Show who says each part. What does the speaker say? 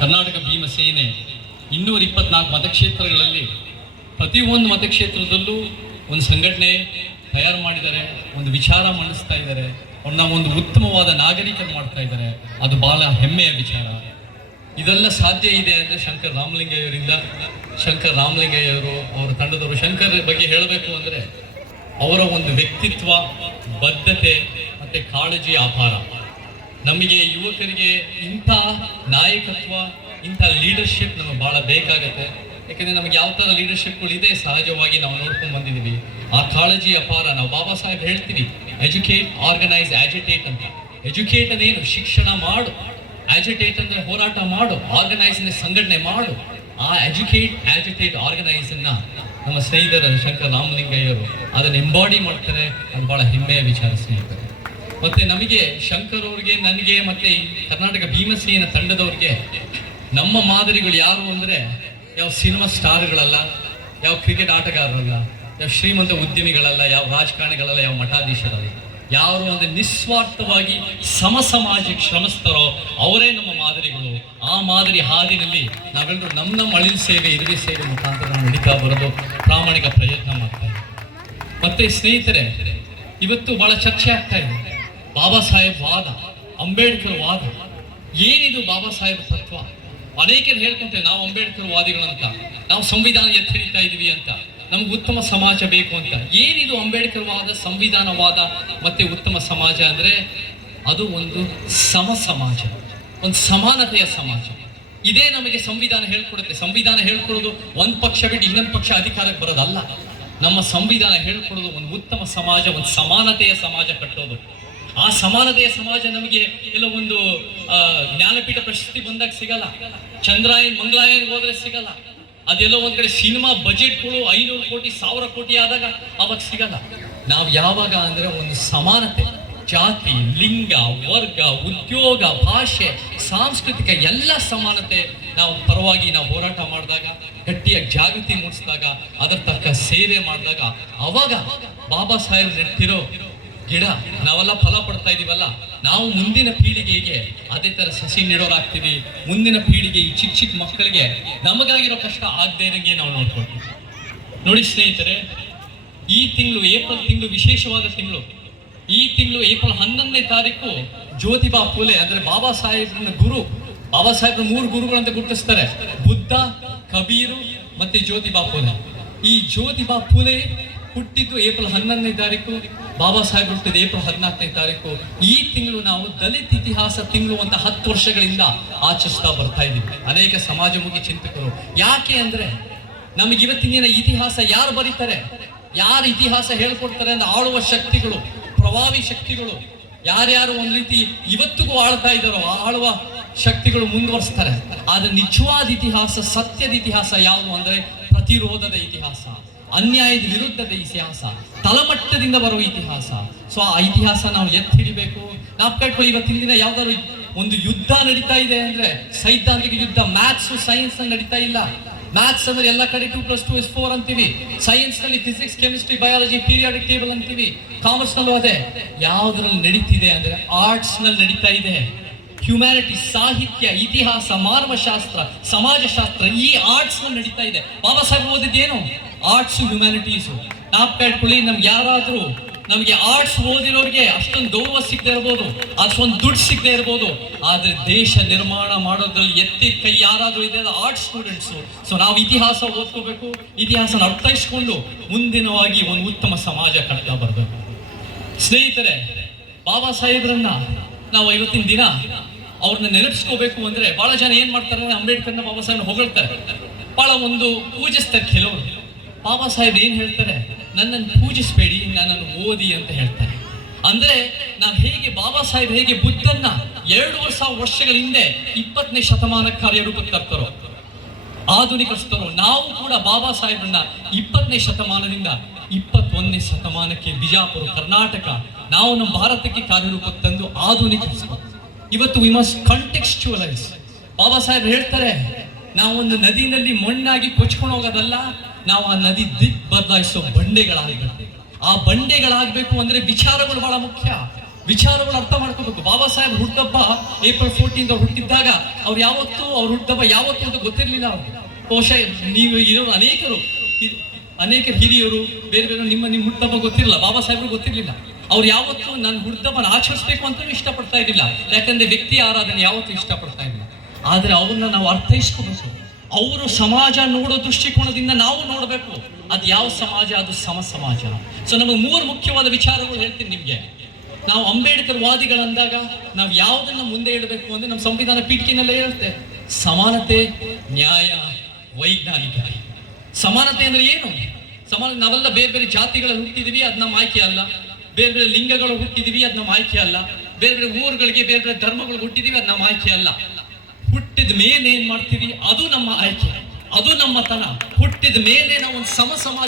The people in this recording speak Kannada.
Speaker 1: ಕರ್ನಾಟಕ ಭೀಮಸೇನೆ ಇನ್ನೂರ ಇಪ್ಪತ್ನಾಲ್ಕು ಮತಕ್ಷೇತ್ರಗಳಲ್ಲಿ ಪ್ರತಿಯೊಂದು ಮತಕ್ಷೇತ್ರದಲ್ಲೂ ಒಂದು ಸಂಘಟನೆ ತಯಾರು ಮಾಡಿದ್ದಾರೆ, ಒಂದು ವಿಚಾರ ಮಂಡಿಸ್ತಾ ಇದ್ದಾರೆ ಅವ್ರನ್ನ ಒಂದು ಉತ್ತಮವಾದ ನಾಗರಿಕರು ಮಾಡ್ತಾ ಇದ್ದಾರೆ. ಅದು ಬಹಳ ಹೆಮ್ಮೆಯ ವಿಚಾರ. ಇದೆಲ್ಲ ಸಾಧ್ಯ ಇದೆ ಅಂದರೆ ಶಂಕರ್ ರಾಮಲಿಂಗಯ್ಯವರಿಂದ. ಶಂಕರ್ ರಾಮಲಿಂಗಯ್ಯವರು, ಅವರ ತಂಡದವರು ಶಂಕರ್ ಬಗ್ಗೆ ಹೇಳಬೇಕು ಅಂದರೆ ಅವರ ಒಂದು ವ್ಯಕ್ತಿತ್ವ, ಬದ್ಧತೆ ಮತ್ತು ಕಾಳಜಿ ಅಪಾರ ನಮಗೆ ಯುವಕರಿಗೆ ಇಂಥ ನಾಯಕತ್ವ, ಇಂಥ ಲೀಡರ್ಶಿಪ್ ನಮಗೆ ಬಹಳ ಬೇಕಾಗತ್ತೆ. ಯಾಕಂದ್ರೆ ನಮಗೆ ಯಾವ ಥರ ಲೀಡರ್ಶಿಪ್ಗಳು ಇದೆ, ಸಹಜವಾಗಿ ನಾವು ನೋಡ್ಕೊಂಡು ಬಂದಿದ್ದೀವಿ. ಆ ಕಾಳಜಿ ಅಪಾರ. ನಾವು ಬಾಬಾ ಸಾಹೇಬ್ ಹೇಳ್ತೀವಿ ಎಜುಕೇಟ್ ಆರ್ಗನೈಸ್ ಆಜಿಟೇಟ್ ಅಂತ. ಎಜುಕೇಟ್ ಅದೇನು? ಶಿಕ್ಷಣ ಮಾಡು. ಆಜಿಟೇಟ್ ಅಂದ್ರೆ ಹೋರಾಟ ಮಾಡು. ಆರ್ಗನೈಸ್ ಅಂದ್ರೆ ಸಂಘಟನೆ ಮಾಡು. ಆ ಎಜುಕೇಟ್ ಆಜಿಟೇಟ್ ಆರ್ಗನೈಸ್ ನಮ್ಮ ಸ್ನೇಹಿತರ ಶಂಕರ್ ರಾಮಲಿಂಗಯ್ಯರು ಅದನ್ನ ಎಂಬಾಡಿ ಮಾಡ್ತಾರೆ. ಅದು ಬಹಳ ಹೆಮ್ಮೆಯ ವಿಚಾರ ಸ್ನೇಹಿತರೆ. ಮತ್ತೆ ನಮಗೆ ಶಂಕರ್ ಅವ್ರಿಗೆ, ನನಗೆ ಮತ್ತೆ ಕರ್ನಾಟಕ ಭೀಮಸೇನ ತಂಡದವ್ರಿಗೆ ನಮ್ಮ ಮಾದರಿಗಳು ಯಾರು ಅಂದ್ರೆ ಯಾವ ಸಿನಿಮಾ ಸ್ಟಾರ್ಗಳಲ್ಲ, ಯಾವ ಕ್ರಿಕೆಟ್ ಆಟಗಾರರಲ್ಲ, ಯಾವ ಶ್ರೀಮಂತ ಉದ್ಯಮಿಗಳಲ್ಲ, ಯಾವ ರಾಜಕಾರಣಿಗಳಲ್ಲ, ಯಾವ ಮಠಾಧೀಶರಲ್ಲ, ಯಾರು ಅಂದ್ರೆ ನಿಸ್ವಾರ್ಥವಾಗಿ ಸಮ ಸಮಾಜಕ್ಕೆ ಶ್ರಮಿಸ್ತಾರೋ ಅವರೇ ನಮ್ಮ ಮಾದರಿಗಳು. ಆ ಮಾದರಿ ಹಾದಿನಲ್ಲಿ ನಾವೆಲ್ಲರೂ ನಮ್ಮ ನಮ್ಮ ಅಳಿಲ್ ಸೇವೆ, ಇರುವೆ ಸೇವೆ ಮುಖಾಂತರ ನಾವು ನಡೀತಾ ಬರೋದು ಪ್ರಾಮಾಣಿಕ ಪ್ರಯತ್ನ ಮಾಡ್ತಾ ಇದ್ದೀವಿ. ಮತ್ತೆ ಸ್ನೇಹಿತರೆ, ಇವತ್ತು ಬಹಳ ಚರ್ಚೆ ಆಗ್ತಾ ಇದೆ. ಬಾಬಾ ಸಾಹೇಬ್ ವಾದ, ಅಂಬೇಡ್ಕರ್ ವಾದ. ಏನಿದು ಬಾಬಾ ಸಾಹೇಬ್ ತತ್ವ? ಅನೇಕರು ಹೇಳ್ಕೊಂತೇವೆ ನಾವು ಅಂಬೇಡ್ಕರ್ ವಾದಿಗಳಂತ, ನಾವು ಸಂವಿಧಾನ ಎತ್ತಿ ಹಿಡಿತಾ ಇದೀವಿ ಅಂತ. ನಮ್ಗೆ ಉತ್ತಮ ಸಮಾಜ ಬೇಕು ಅಂತ. ಏನಿದು ಅಂಬೇಡ್ಕರ್ ವಾದ ಸಂವಿಧಾನವಾದ ಮತ್ತೆ ಉತ್ತಮ ಸಮಾಜ ಅಂದ್ರೆ ಅದು ಒಂದು ಸಮ ಸಮಾಜ, ಒಂದು ಸಮಾನತೆಯ ಸಮಾಜ. ಇದೇ ನಮಗೆ ಸಂವಿಧಾನ ಹೇಳ್ಕೊಡುತ್ತೆ. ಸಂವಿಧಾನ ಹೇಳ್ಕೊಡೋದು ಒಂದು ಪಕ್ಷ ಬಿಟ್ಟು ಇನ್ನೊಂದು ಪಕ್ಷ ಅಧಿಕಾರಕ್ಕೆ ಬರೋದಲ್ಲ. ನಮ್ಮ ಸಂವಿಧಾನ ಹೇಳ್ಕೊಡೋದು ಒಂದು ಉತ್ತಮ ಸಮಾಜ, ಒಂದು ಸಮಾನತೆಯ ಸಮಾಜ ಕಟ್ಟೋದು. ಆ ಸಮಾನತೆಯ ಸಮಾಜ ನಮಗೆ ಎಲ್ಲ ಒಂದು ಜ್ಞಾನಪೀಠ ಪ್ರಶಸ್ತಿ ಬಂದಾಗ ಸಿಗಲ್ಲ. ಚಂದ್ರಾಯನ್, ಮಂಗಳಾಯನ್ ಹೋದ್ರೆ ಸಿಗಲ್ಲ. ಅದೆಲ್ಲೋ ಒಂದ್ ಕಡೆ ಸಿನಿಮಾ ಬಜೆಟ್ಗಳು ಐನೂರು ಕೋಟಿ, ಸಾವಿರ ಕೋಟಿ ಆದಾಗ ಅವಾಗ ಸಿಗಲ್ಲ. ನಾವು ಯಾವಾಗ ಅಂದ್ರೆ ಒಂದು ಸಮಾನತೆ, ಜಾತಿ, ಲಿಂಗ, ವರ್ಗ, ಉದ್ಯೋಗ, ಭಾಷೆ, ಸಾಂಸ್ಕೃತಿಕ ಎಲ್ಲ ಸಮಾನತೆ ನಾವು ಪರವಾಗಿ ನಾವು ಹೋರಾಟ ಮಾಡಿದಾಗ, ಗಟ್ಟಿಯಾಗಿ ಜಾಗೃತಿ ಮೂಡಿಸಿದಾಗ, ಅದರ ತಕ್ಕ ಸೇವೆ ಮಾಡಿದಾಗ ಅವಾಗ ಬಾಬಾ ಸಾಹೇಬ್ ನೆಟ್ಟಿರೋ ಗಿಡ, ನಾವೆಲ್ಲ ಫಲ ಪಡ್ತಾ ಇದೀವಲ್ಲ, ನಾವು ಮುಂದಿನ ಪೀಳಿಗೆಗೆ ಅದೇ ತರ ಸಸಿ ನೆಡೋರಾಗ್ತೀವಿ, ಮುಂದಿನ ಪೀಳಿಗೆ ಈ ಚಿಕ್ಕ ಚಿಕ್ಕ ಮಕ್ಕಳಿಗೆ ನಮಗಾಗಿರೋ ಕಷ್ಟ ಆಗದೆ ಇರಂಗೆ ನಾವು ನೋಡ್ಕೊಳ್ತೀವಿ. ನೋಡಿ ಸ್ನೇಹಿತರೆ, ಈ ತಿಂಗಳು ಏಪ್ರಿಲ್ ತಿಂಗಳು ವಿಶೇಷವಾದ ತಿಂಗಳು. ಈ ತಿಂಗಳು ಏಪ್ರಿಲ್ ಹನ್ನೊಂದನೇ ತಾರೀಕು ಜ್ಯೋತಿಬಾ ಫೂಲೆ ಅಂದ್ರೆ ಬಾಬಾ ಸಾಹೇಬ್ರನ್ನ ಗುರು, ಬಾಬಾ ಸಾಹೇಬ್ರ ಮೂರು ಗುರುಗಳಂತ ಗುರುತಿಸ್ತಾರೆ. ಬುದ್ಧ, ಕಬೀರು ಮತ್ತೆ ಜ್ಯೋತಿಬಾ ಫೂಲೆ ಈ ಜ್ಯೋತಿಬಾ ಫೂಲೆ ಹುಟ್ಟಿದ್ದು ಏಪ್ರಿಲ್ ಹನ್ನೊಂದನೇ ತಾರೀಕು. ಬಾಬಾ ಸಾಹೇಬ್ ಏಪ್ರಿಲ್ ಹದಿನಾಲ್ಕನೇ ತಾರೀಕು, ಈ ತಿಂಗಳು ನಾವು ದಲಿತ ಇತಿಹಾಸ ತಿಂಗಳು ಅಂತ ಹತ್ತು ವರ್ಷಗಳಿಂದ ಆಚರಿಸ್ತಾ ಬರ್ತಾ ಇದ್ದೀವಿ. ಅನೇಕ ಸಮಾಜಮುಖಿ ಚಿಂತಕರು. ಯಾಕೆ ಅಂದ್ರೆ, ನಮಗೆ ಇವತ್ತಿನ ಇತಿಹಾಸ ಯಾರು ಬರೀತಾರೆ? ಯಾರು ಇತಿಹಾಸ ಹೇಳ್ಕೊಡ್ತಾರೆ ಅಂದ್ರೆ ಆಳುವ ಶಕ್ತಿಗಳು, ಪ್ರಭಾವಿ ಶಕ್ತಿಗಳು. ಯಾರ್ಯಾರು ಒಂದ್ ರೀತಿ ಇವತ್ತಿಗೂ ಆಳ್ತಾ ಇದ್ದಾರೋ ಆಳುವ ಶಕ್ತಿಗಳು ಮುಂದುವರಿಸ್ತಾರೆ. ಆದ್ರೆ ನಿಜವಾದ ಇತಿಹಾಸ, ಸತ್ಯದ ಇತಿಹಾಸ ಯಾವುದು ಅಂದ್ರೆ ಪ್ರತಿರೋಧದ ಇತಿಹಾಸ. ಅನ್ಯಾಯದ ವಿರುದ್ಧದ ಇತಿಹಾಸ, ತಳಮಟ್ಟದಿಂದ ಬರುವ ಇತಿಹಾಸ. ಸೊ ಆ ಇತಿಹಾಸ ನಾವು ಎತ್ತಿ ಹಿಡಿಬೇಕು. ನಾವು ಕಟ್ಕೊಳ್ಳಿ ಇವತ್ತಿನ ದಿನ ಯಾವ್ದಾದ್ರು ಒಂದು ಯುದ್ಧ ನಡೀತಾ ಇದೆ ಅಂದ್ರೆ ಸೈದ್ಧಾಂತಿಕ ಯುದ್ಧ ಮ್ಯಾಥ್ಸ್ ಸೈನ್ಸ್ ನಡೀತಾ ಇಲ್ಲ. ಮ್ಯಾಥ್ಸ್ ಅಂದ್ರೆ ಎಲ್ಲ ಕಡೆ two plus two is four ಅಂತೀವಿ. ಸೈನ್ಸ್ನಲ್ಲಿ physics chemistry biology periodic table ಅಂತೀವಿ. ಕಾಮರ್ಸ್ ನಲ್ಲೂ ಅದೇ. ಯಾವ್ದ್ರಲ್ಲಿ ನಡೀತಿದೆ ಅಂದ್ರೆ ಆರ್ಟ್ಸ್ನಲ್ಲಿ ನಡೀತಾ ಇದೆ. ಹ್ಯುಮ್ಯಾನಿಟಿ ಸಾಹಿತ್ಯ, ಇತಿಹಾಸ ಮಾನವಶಾಸ್ತ್ರ ಸಮಾಜಶಾಸ್ತ್ರ ಈ ಆರ್ಟ್ಸ್ನಲ್ಲಿ ನಡೀತಾ ಇದೆ. ಬಾಬಾ ಸಾಹೇಬ್ ಓದಿದ್ದೇನು? ಆರ್ಟ್ಸ್ ಹ್ಯುಮ್ಯಾನಿಟೀಸ್ ಟಾಪ್ ಕಟ್ಕೊಳ್ಳಿ ನಮ್ಗೆ ಯಾರಾದರೂ ನಮಗೆ ಆರ್ಟ್ಸ್ ಓದಿರೋರಿಗೆ ಅಷ್ಟೊಂದು ಗೌರವ ಸಿಗದೆ ಇರ್ಬೋದು, ಅಷ್ಟೊಂದು ದುಡ್ಡು ಸಿಗದೆ ಇರ್ಬೋದು, ಆದರೆ ದೇಶ ನಿರ್ಮಾಣ ಮಾಡೋದ್ರಲ್ಲಿ ಎತ್ತಿ ಕೈ ಯಾರಾದರೂ ಇದೆ ಆರ್ಟ್ಸ್ ಸ್ಟೂಡೆಂಟ್ಸ್ ಸೊ ನಾವು ಇತಿಹಾಸ ಓದ್ಕೋಬೇಕು, ಇತಿಹಾಸನ ಅರ್ಥೈಸ್ಕೊಂಡು ಮುಂದಿನವಾಗಿ ಒಂದು ಉತ್ತಮ ಸಮಾಜ ಕಟ್ತಾ ಬರಬೇಕು. ಸ್ನೇಹಿತರೆ, ಬಾಬಾ ಸಾಹೇಬ್ರನ್ನ ನಾವು ಇವತ್ತಿನ ದಿನ ಅವ್ರನ್ನ ನೆನಪಿಸ್ಕೋಬೇಕು ಅಂದ್ರೆ ಬಹಳ ಜನ ಏನ್ ಮಾಡ್ತಾರೆ ಅಂದ್ರೆ ಅಂಬೇಡ್ಕರ್ನ ಬಾಬಾ ಸಾಹೇಬ್ನ ಹೊಗಳ್ತಾರೆ. ಬಹಳ ಒಂದು ಪೂಜಿಸ್ತಾರೆ ಕೆಲವರು. ಬಾಬಾ ಸಾಹೇಬ್ ಏನ್ ಹೇಳ್ತಾರೆ? ನನ್ನನ್ನು ಪೂಜಿಸಬೇಡಿ, ನನ್ನನ್ನು ಓದಿ ಅಂತ ಹೇಳ್ತಾರೆ. ಅಂದ್ರೆ ನಾವು ಹೇಗೆ ಬಾಬಾ ಸಾಹೇಬ್ ಹೇಗೆ ಬುದ್ಧನ್ನ ಎರಡು ಸಾವಿರ ವರ್ಷಗಳ ಹಿಂದೆ ಇಪ್ಪತ್ತನೇ ಶತಮಾನ ಕಾರ್ಯರೂಪಕ್ಕೆ ತರ್ತಾರೋ ಆಧುನಿಕಸ್ತರು ನಾವು ಕೂಡ ಬಾಬಾ ಸಾಹೇಬನ್ನ ಇಪ್ಪತ್ತನೇ ಶತಮಾನದಿಂದ ಇಪ್ಪತ್ತೊಂದನೇ ಶತಮಾನಕ್ಕೆ ಬಿಜಾಪುರ, ಕರ್ನಾಟಕ, ನಾವು ನಮ್ಮ ಭಾರತಕ್ಕೆ ಕಾರ್ಯರೂಪಕ್ಕೆ ತಂದು ಆಧುನಿಕ ಇವತ್ತು we must contextualise Baba Saheb ಹೇಳ್ತಾರೆ ನಾವು ಒಂದು ನದಿನಲ್ಲಿ ಮಣ್ಣಾಗಿ ಕೊಚ್ಕೊಂಡು ಹೋಗೋದಲ್ಲ ನಾವು ಆ ನದಿ ದಿಕ್ ಬದಲಾಯಿಸೋ ಬಂಡೆಗಳಾಗಿ ಆ ಬಂಡೆಗಳಾಗಬೇಕು ಅಂದ್ರೆ ವಿಚಾರಗಳು ಬಹಳ ಮುಖ್ಯ. ವಿಚಾರಗಳು ಅರ್ಥ ಮಾಡ್ಕೋಬೇಕು. ಬಾಬಾ ಸಾಹೇಬ್ ಹುಟ್ಟಬ್ಬ ಏಪ್ರಿಲ್ ಫೋರ್ಟೀನ್ ಅವ್ರು ಹುಟ್ಟಿದ್ದಾಗ ಅವ್ರು ಯಾವತ್ತು, ಅವ್ರ ಹುಟ್ಟಬ್ಬ ಯಾವತ್ತು ಅಂತ ಗೊತ್ತಿರಲಿಲ್ಲ ಅವ್ರಿಗೆ. ಬಹುಶಃ ನೀವು ಇರೋ ಅನೇಕರು ಅನೇಕ ಹಿರಿಯರು, ಬೇರೆ ಬೇರೆ ನಿಮ್ಮ ನಿಮ್ಮ ಹುಟ್ಟಬ್ಬ ಗೊತ್ತಿರಲಿಲ್ಲ ಬಾಬಾ ಸಾಹೇಬ್ರು ಗೊತ್ತಿರಲಿಲ್ಲ. ಅವ್ರು ಯಾವತ್ತು ನನ್ನ ಹುಡ್ದಪ್ಪನ ಆಚರಿಸ್ಬೇಕು ಅಂತ ಇಷ್ಟಪಡ್ತಾ ಇರಲಿಲ್ಲ. ಯಾಕಂದ್ರೆ ವ್ಯಕ್ತಿ ಆರಾಧನೆ ಯಾವತ್ತೂ ಇಷ್ಟಪಡ್ತಾ ಇರಲಿಲ್ಲ. ಆದರೆ ಅವ್ರನ್ನ ನಾವು ಅರ್ಥೈಸ್ಕೋಬೇಕು. ಅವರು ಸಮಾಜ ನೋಡೋ ದೃಷ್ಟಿಕೋನದಿಂದ ನಾವು ನೋಡಬೇಕು. ಅದು ಯಾವ ಸಮಾಜ? ಅದು ಸಮ ಸಮಾಜ ಸೊ ನಮಗೆ ಮೂರು ಮುಖ್ಯವಾದ ವಿಚಾರಗಳು ಹೇಳ್ತೀನಿ ನಿಮಗೆ. ನಾವು ಅಂಬೇಡ್ಕರ್ ವಾದಿಗಳಂದಾಗ ನಾವು ಯಾವುದನ್ನ ಮುಂದೆ ಇಡಬೇಕು ಅಂದ್ರೆ ನಮ್ಮ ಸಂವಿಧಾನ ಪೀಠಿಕೆನಲ್ಲೇ ಹೇಳುತ್ತೆ ಸಮಾನತೆ, ನ್ಯಾಯ ವೈಜ್ಞಾನಿಕ ಸಮಾನತೆ ಅಂದ್ರೆ ಏನು? ಸಮಾನ ನಾವೆಲ್ಲ ಬೇರೆ ಬೇರೆ ಜಾತಿಗಳಲ್ಲಿ ಹುಟ್ಟಿದೀವಿ, ಅದು ನಮ್ಮ ಆಯ್ಕೆ ಅಲ್ಲ. ಬೇರೆ ಬೇರೆ ಲಿಂಗಗಳು ಹುಟ್ಟಿದೀವಿ, ಅದು ನಮ್ಮ ಆಯ್ಕೆ ಅಲ್ಲ. ಬೇರೆ ಬೇರೆ ಊರುಗಳಿಗೆ, ಬೇರೆ ಬೇರೆ ಧರ್ಮಗಳು ಹುಟ್ಟಿದೀವಿ, ಅದು ನಮ್ಮ ಆಯ್ಕೆ ಅಲ್ಲ. ಹುಟ್ಟಿದ ಮೇಲೆ ಏನ್ ಮಾಡ್ತೀವಿ? ಅದು ನಮ್ಮ ಆಯ್ಕೆ. ಅದು ನಮ್ಮ ತನ. ಹುಟ್ಟಿದ ಮೇಲೆ ನಾವು ಒಂದು ಸಮ